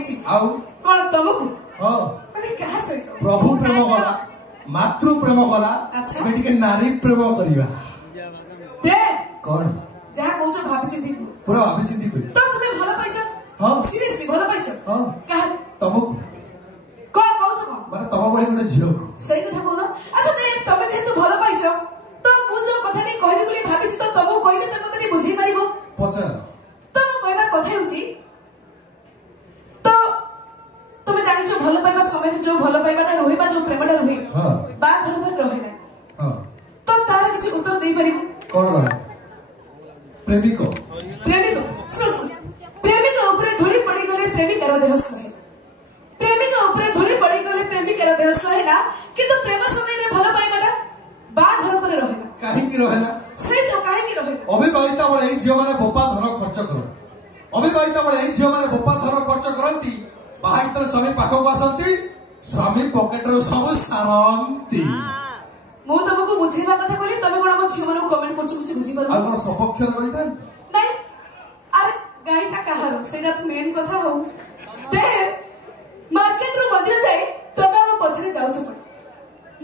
କହିଛି ଆଉ କଣ ତମକୁ ହଁ ମାନେ କାହା ସହିତ ପ୍ରଭୁ ପ୍ରେମ କଲା ମାତୃ ପ୍ରେମ କଲା ଏବେ ଟିକେ ନାରୀ ପ୍ରେମ କରିବା ଦେ କଣ ଯାହା କହୁଛ ଭାବିଚିନ୍ତି ପୁରା ଭାବିଚିନ୍ତି କହିଛି ତ ତୁମେ ଭଲ ପାଇଛ ହଁ ସିରିୟସଲି ଭଲ ପାଇଛ ହଁ କାହା ତମକୁ କଣ କହୁଛ କଣ ମାନେ ତମ ଭଳି ଗୋଟେ ଝିଅକୁ ସେଇ କଥା କହୁନ ଆଚ୍ଛା ତମେ ଯେହେତୁ ଭଲ ପାଇଛ ତ ମୁଁ ଯୋଉ କଥାଟି କହିବି ବୋଲି ଭାବିଛି ତ ତମକୁ କହିବି ତମେ ମତେ ଟିକେ ବୁଝେଇ ପାରିବ ପଚାର ତ ମୁଁ କହିବାର କଥା ହେଉଛି ତ ତମେ ଜାଣିଛ ଭଲ ପାଇବା ସମୟରେ ଯୋଉ ଭଲ ପାଇବାଟା ରୁହେ ବା ଯୋଉ ପ୍ରେମଟା ରୁହେ ବାହାଘର ପରେ ରହେ ନା ତ ତାର କିଛି ଉତ୍ତର ଦେଇପାରିବ କଣ ରହେ ପ୍ରେମିକ ଶୁଣ ପ୍ରେମିକ ଉପରେ ଧୂଳି ପଡିଗଲେ ପ୍ରେମିକାର ଦେହ ସହେ ପ୍ରେମିକ ଉପରେ ଧୂଳି ପଡିଗଲେ ପ୍ରେମିକାର ଦେହ ସହେ ନା କିନ୍ତୁ ପ୍ରେମ ସମୟରେ ଭଲ ପାଇବାଟା ବାହାଘର ପରେ ରହେ ନା କାହିଁକି ରହେ ନା ସେ ତ କାହିଁକି ରହେ ଅବିବାହିତା ବେଳେ ଏଇ ଝିଅ ମାନେ ବୋପା ଧନ ଖର୍ଚ୍ଚ କରନ୍ତି ଅବିବାହିତା ବେଳେ ଏଇ ଝିଅ ମାନେ ବୋପା ଧନ ଖର୍ଚ୍ଚ କରନ୍ତି ବାହାଘର ସ୍ୱାମୀ ପାଖକୁ ଆସନ୍ତି ସ୍ୱାମୀ ପକେଟରୁ ସବୁ ସାରନ୍ତି ମୁଁ ତମକୁ ବୁଝେଇବା କଥା କହିଲି ତମେ କଣ ଆମ ଝିଅ ମାନଙ୍କୁ କମେଣ୍ଟ କରୁଛ କିଛି ବୁଝିପାରୁନ ଆଉ କଣ ସପକ୍ଷରେ କହିଥାନ୍ତି ନାଇଁ ଆରେ ଗାଈଟା କାହାର ସେଇଟା ତ ମେନ୍ କଥା ହଉ ଦେ ମାର୍କେଟରୁ ମଧ୍ୟ ଯାଇ ତମେ ଆମ ପଛରେ ଯାଉଛ ପଡି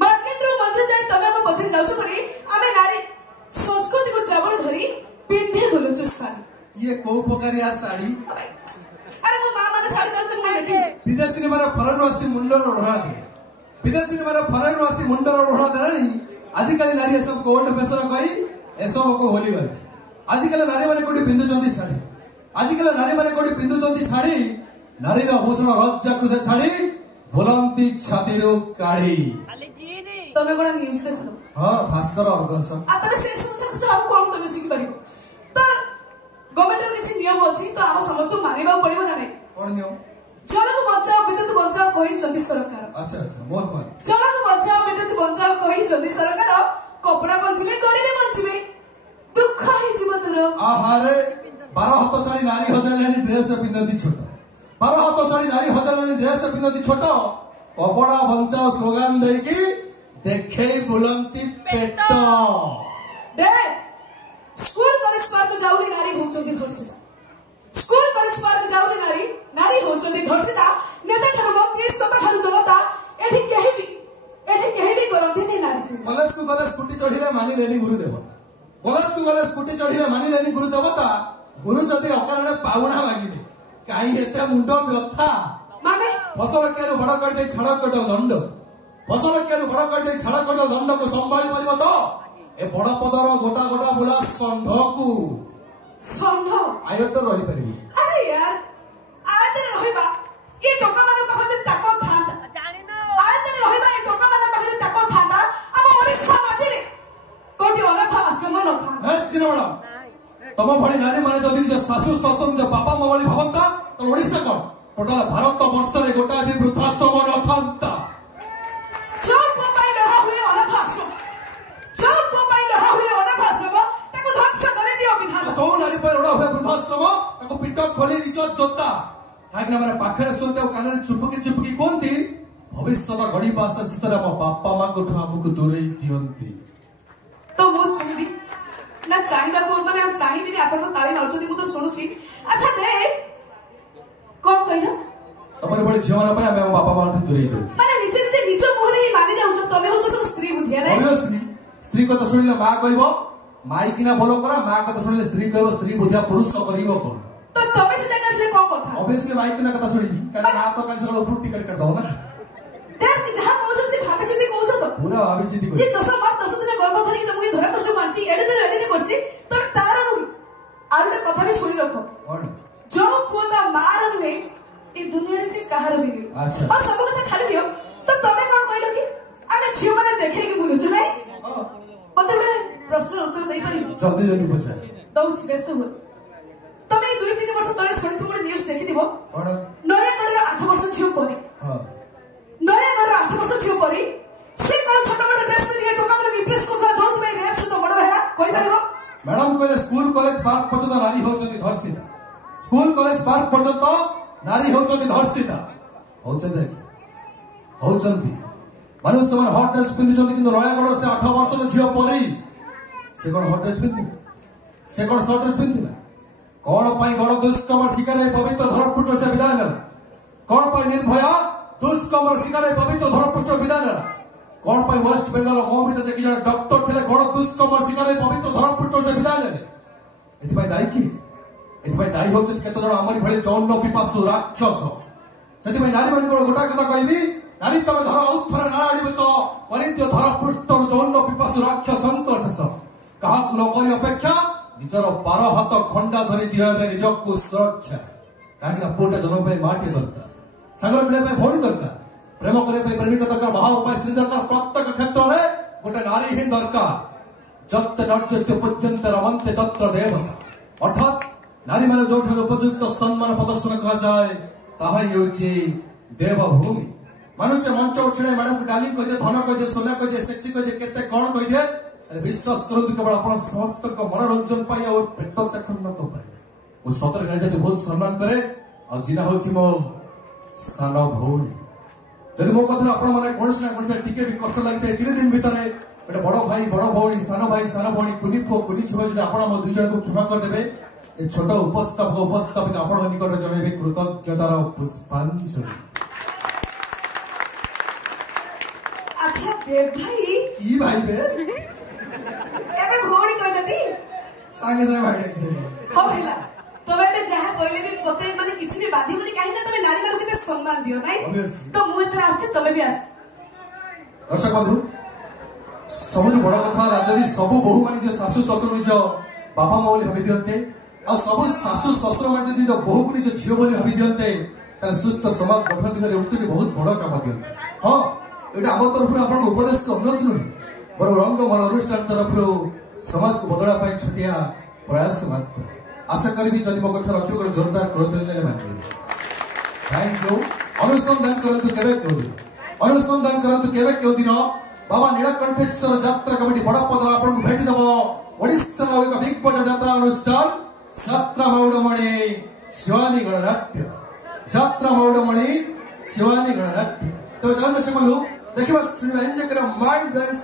ମାର୍କେଟରୁ ମଧ୍ୟ ଯାଇ ତମେ ଆମ ପଛରେ ଯାଉଛ ପଡି ଆମେ ନାରୀ ସଂସ୍କୃତିକୁ ଚାବଳ ଧରି ପିନ୍ଧି ବୁଲୁଛୁ ଶାଢୀ ଇଏ କୋଉ ପ୍ରକାରିଆ ଶାଢୀ ଆରେ ମୋ ମା ମାନେ ଶାଢୀ ପିନ୍ଧନ୍ତି ମୁଁ ଦେଖିବି ବିଦେଶୀ ମାନେ ଫରେନରୁ ଆସି ମୁଣ୍ଡର ଓଢଣା ଦେଲେ ବିଦେଶୀ ମାନେ ଫରେନରୁ ଆସି ମୁଣ୍ଡର ଓଢଣା ଦେଲେଣି ଆଜିକାଲି ନାରୀ ଏସବୁକୁ ଓଲ୍ଡ ଫ୍ୟାସନ କହି ଏସବୁକୁ ଭୁଲିଗଲେ ଆଜିକାଲି ନାରୀ ମାନେ କୋଉଠି ପିନ୍ଧୁଛନ୍ତି ଶାଢୀ ଆଜିକାଲି ନାରୀ ମାନେ କୋଉଠି ପିନ୍ଧୁଛନ୍ତି ଶାଢୀ ନାରୀର ଭୂଷଣ ଲଜ୍ଜାକୁ ସେ ଛାଡି ବୁଲନ୍ତି ଛାତିରୁ କାଢି ତମେ କଣ ନ୍ୟୁଜ ଦେଖୁନ ହଁ ଭାସ୍କର ଅର୍ଗସ ଆଉ ତମେ ସେ ସବୁ ଦେଖୁଛ ଆଉ କଣ ତମେ ଶିଖିପାରିବ ତ ଗଭର୍ଣ୍ଣମେଣ୍ଟର କିଛି ନିୟମ ଅଛି ତ ଆମ ସମସ୍ତଙ୍କୁ ମାନିବାକୁ ପଡିବ ନା ନାଇଁ କଣ ନିୟମ ଜଳକୁ ବଞ୍ଚାଅ ବିଦ୍ୟୁତ ବଞ୍ଚାଅ କହିଛନ୍ତି ସରକାର ଆଚ୍ଛା ଆଚ୍ଛା ମୋର କଣ ଜଳକୁ ବଞ୍ଚାଅ ବିଦ୍ୟୁତ ବଞ୍ଚାଅ କହିଛନ୍ତି ସରକାର କପଡା ବଞ୍ଚିଲେ ଗରିବେ ବଞ୍ଚିବେ ଦୁଃଖ ହେଇଯିବ ତୋର ଆହାରେ 12 ହାତ ଶାଢୀ ନାରୀ ହଜାରିଆଣି ଡ୍ରେସ ପିନ୍ଧନ୍ତି ଛୋଟ 12 ହାତ ଶାଢୀ ନାରୀ ହଜାରିଆଣି ଡ୍ରେସ ପିନ୍ଧନ୍ତି ଛୋଟ କପଡା ବଞ୍ଚାଅ ସ୍ଲୋଗାନ ଦେଇକି ଦେଖେଇ ବୁଲନ୍ତି ପେଟ ଦେ ସ୍କୁଲ କଲେଜ ପାର୍କ ଯାଉନି ନାରୀ ହଉଛନ୍ତି ଧର୍ଷିତା ସ୍କୁଲ କଲେଜ ପାର୍କ ଯାଉନି ନାରୀ ହଉଛନ୍ତି ଧର୍ଷିତା ନେତା ଠାରୁ ମନ୍ତ୍ରୀ ସଭା ଠାରୁ ଜନତା ଏଠି କେହି ବି କରନ୍ତିନି ନାରୀ କଲେଜକୁ ଗଲେ ସ୍କୁଟି ଚଢିଲେ ମାନିଲେନି ଗୁରୁ ଦେବତା କଲେଜକୁ ଗଲେ ସ୍କୁଟି ଚଢିଲେ ମାନିଲେନି ଗୁରୁ ଦେବତା ଗୁରୁ ଯଦି ଅକାରଣରେ ପାଉଣା ମାଗିବେ କାହିଁ ଏତେ ମୁଣ୍ଡ ବ୍ୟଥା ମାନେ ଫସଲ କିଆରୁ ବଡ କରିଦେଇ ଛାଡ କଟ ଦଣ୍ଡ ଫସଲ କିଆରୁ ବଡ କରିଦେଇ ଛାଡ କଟ ଦଣ୍ଡକୁ ସମ୍ଭାଳି ପାରିବ ତ ଏ ବଡ ପଦର ଗୋଟା ଗୋଟା ବୁଲା ଷଣ୍ଢକୁ ଷଣ୍ଢ ଆୟତ ରହିପାରିବି ଆରେ ୟାର ଆୟତରେ ରହିବା ଏ ଟୋକାମାନଙ୍କ ପାଖରେ ତାକ ଥାନ୍ତା ଆୟତରେ ରହିବା ଏ ଟୋକାମାନଙ୍କ ପାଖରେ ତାକ ଥାନ୍ତା ଆମ ଓଡିଶା ମାଝିରେ କୋଉଠି ଅନାଥ ଆଶ୍ରମ ନଥାନ୍ତା ତମ ଭଳି ନାରୀ ମାନେ ଯଦି ନିଜ ଶାଶୁ ଶ୍ୱଶୁର ନିଜ ବାପା ମା ଭଳି ଭାବନ୍ତା ତାହେଲେ ଓଡିଶା କଣ ଟୋଟାଲ ଭାରତ ବର୍ଷରେ ଗୋଟାଏ ବି ବୃଦ୍ଧାଶ୍ରମ ନଥାନ୍ତା ଯୋଉ ପୁଅ ପାଇଁ ଲଢା ହୁଏ ଅନାଥ ଆଶ୍ରମ ଯୋଉ ପୁଅ ପାଇଁ ଲଢା ହୁଏ ଅନାଥ ଆଶ୍ରମ ତାକୁ ଧ୍ୱଂସ କରିଦିଅ ବିଧାନ ଯୋଉ ନାରୀ ପାଇଁ ଲଢା ହୁଏ ବୃଦ୍ଧାଶ୍ରମ ତାକୁ ପିଟ ଖୋଲି ନିଜ ଜୋତା କାହିଁକିନା ମାନେ ପାଖରେ ଶୁଣନ୍ତି ଆଉ କାନରେ ଚୁପୁକି କୁହନ୍ତି ଭବିଷ୍ୟତ ଗଢିବା ଶେଷରେ ଆମ ବାପା ମାଙ୍କଠୁ ଆମକୁ ଦୂରେଇ ଦିଅନ୍ତି ତ ମୁଁ ଶୁଣିବି ନା ଚାହିଁବାକୁ ମାନେ ଚାହିଁବିନି ଆପଣ ତ ତାଳି ମାରୁଛନ୍ତି ମୁଁ ତ ଶୁଣୁଛି ଆଚ୍ଛା ଦେ କଣ କହିଲ ତମର ଭଳି ଝିଅମାନଙ୍କ ପାଇଁ ଆମେ ଆମ ବାପା ମାଙ୍କଠୁ ଦୂରେଇ ଯାଉଛୁ ମାନେ ନିଜେ ନିଜ ମୁହଁରେ ହିଁ ମାନି ଯାଉଛ ତମେ ହଉଛ ସବୁ ସ୍ତ୍ରୀ ବୁଦ୍ଧିଆ ନାଇଁ ଅବଭିୟସଲି ସ୍ତ୍ରୀ କଥା ଶୁଣିଲେ ମା କହିବ ମାଇକିନା ଭଲ କରା ମା କଥା ଶୁଣିଲେ ସ୍ତ୍ରୀ କହିବ ସ୍ତ୍ରୀ ବୁଦ୍ଧିଆ ପୁରୁଷ କରିବ କଣ ତ ତମେ ସେ ଜାଗାରେ ଥିଲେ କଣ କଥା ଅବଭିୟସଲି ମାଇକିନା କଥା ଶୁଣିବି କାରଣ ମା ତ କାଲି ସକାଳେ ଉପରୁ ଟିକେଟ କାଟିଦବ ନା ଦେଖ ଯାହା କହୁଛ ସେ ଭାବିଚିନ୍ତି କହୁଛ ତ ପୁରା ଭାବିଚିନ୍ତି ଯେ 10 ମାସ 10 ଦିନ ଗର୍ଭ ଧରିକି ତମକୁ ଧରା ପୃଷ୍ଠକୁ ଆଣିଛି ଏଡିରେ କରିଛି ତମେ ତାର ନୁହେଁ ଆଉ ଗୋଟେ କଥା ବି ଶୁଣି ରଖ କଣ ଯୋଉ ପୁଅ ତା ମାର ନୁହେଁ ଏ ଦୁନିଆରେ ସେ କାହାର ବି ନୁହେଁ ଆଉ ସବୁ କଥା ଛାଡି ଦିଅ ତ ତମେ କଣ କହିଲ କି ଆମେ ଝିଅ ମାନେ ଦେଖେଇକି ବୁଲୁଛୁ ନାଇଁ ମତେ ଗୋଟେ ପ୍ରଶ୍ନର ଉତ୍ତର ଦେଇପାରିବ ଜଲ୍ଦି ପଚାର ଦଉଛି ବ୍ୟସ୍ତ ହୁଏ ତମେ 2-3 ବର୍ଷ ତଳେ ଶୁଣିଥିବ ଗୋଟେ ନ୍ୟୁଜ ଦେଖିଥିବ କଣ ନୟାଗଡ଼ର 8 ବର୍ଷ ଝିଅ ପରେ ନୟାଗଡ଼ର 8 ବର୍ଷ ଝିଅ ପରେ ସେ କଣ ଛୋଟ ବଡ ଡ୍ରେସ ପିନ୍ଧିକି ଟୋକାମାନଙ୍କୁ ଇମ୍ପ୍ରେସ କରୁଥିଲା ଯୋଉଥିପାଇଁ ରେପ୍ ସହିତ ବଡ ହେଲା କହିପାରିବ ମ୍ୟାଡାମ କହିଲେ ସ୍କୁଲ କଲେଜ ପାର୍କ ପର୍ଯ୍ୟନ୍ତ ନାରୀ ହଉଛନ୍ତି ଧର୍ଷିତା ସ୍କୁଲ କଲେଜ ପାର୍କ ପର୍ଯ୍ୟନ୍ତ ନାରୀ ହଉଛନ୍ତି ଧର୍ଷିତା ହଉଛନ୍ତି মানুষ ସେମାନେ ହଟ୍ ଡ୍ରେସ୍ ପିନ୍ଧୁଛନ୍ତି କିନ୍ତୁ ନୟାଗଡ଼ ସେ 8 ବର୍ଷର ଝିଅ ପରେ ସେ କଣ ହଟ୍ ଡ୍ରେସ୍ ପିନ୍ଧିଲା ସେ କଣ ସର୍ଟ ଡ୍ରେସ୍ ପିନ୍ଧିଲା କଣ ପାଇଁ ଗଣ ଦୁଷ୍କର୍ମ ଶିକାର ପବିତ୍ର ଧରପୁଟ ସେ ବିଦାୟ ନେଲା कौन पर निर्भया दुष्कर्म शिकार पवित्र धरपृष्ठ विधान कौन पर वेस्ट बेंगल मौमित जे जन डॉक्टर थे गण दुष्कर्म शिकार पवित्र धरपृष्ठ से विधान एथि दायी कि एथि दायी होचन केत जन हमरी भले चौन्न पिपासु राक्षस सेति नारी मान गोटा कथा कहबी नारी तमे धर उत्थर नाड़ी बस परिद्य धरपृष्ठ चौन्न पिपासु राक्षस अंतरदेश कहा नकरी अपेक्षा निजर 12 हाथ खंडा धरी दिया निजको सुरक्षा कहीं पुटा जन्म पे माटी दरकार सांगर मिले भौणी दरकार प्रेम करने प्रेमिक दरकार महा उपाय स्त्री दरकार प्रत्येक क्षेत्र में गोटे नारी ही दरकार जत्ते नर्जत्य पर्यंत रमन्ते तत्र देवता अर्थात नारी मान जो उपयुक्त सम्मान प्रदर्शन करा जाए ताहा हेउची देवभूमि मनुष्य मंच उठे मैडम डाली कह दे धन कह दे सोना कह दे सेक्सी कह दे केते कौन कह दे अरे विश्वास करतु केवल अपन समस्त मनोरंजन पाई और पेट चाखंड पाई वो सतर नारी जाति बहुत सम्मान करे और जिना होची मो सान भौणी जदि मो कथा आपण माने कोनस ना कोनस टिके भी कष्ट लागिते 3 दिन भितरे एटा बड़ भाई बड़ भौणी सान भौणी कुनी पो कुनी छुआ जदि आपण मो दुई जन को क्षमा कर देबे ए छोट उपस्थापक आपण निकट जणेबे कृतज्ञतार पुष्पांजलि। अच्छा देव भाई की भाई बे एबे भौणी कहलती संगे भाई से हो भेला तबे बे जहा कहले भी पते माने किछि भी बाधी बनी काहे तबे नारी मान के सम्मान दियो नाही तो मु एथरा आछे तबे भी आस दर्शक बंधु सबु बड़ कथा राजदी सबु बहु माने जे सासु ससुर निज बापा मां बोली भाबी दियंते आ सबु सासु ससुर माने जे बहु को निज झियो बोली भाबी दियंते त सुस्थ समाज गठन दिगरे उठते बहुत बड़ काम दियंते हां एटा हम तरफ आपण उपदेश को अनुरोध नहीं बड़ रंग मन अनुष्ठान तरफ समाज को बदला पाई छटिया प्रयास मात्र आशा करी जदि मो कथा रखियो गोटे जोरदार करतले नेले मानते थैंक यू अनुसंधान करंतु केबे केउ दिन बाबा नीलकंठेश्वर यात्रा कमिटी बड़ पद आपन भेटि दबो ओडिसा एक बिग बजट यात्रा अनुष्ठान यात्रा मौडमणि शिवानी गणनाट्य यात्रा मौडमणि शिवानी गणनाट्य तो चलन दर्शक बंधु देखिबा सुनिबा एंजॉय करो माइंड एंड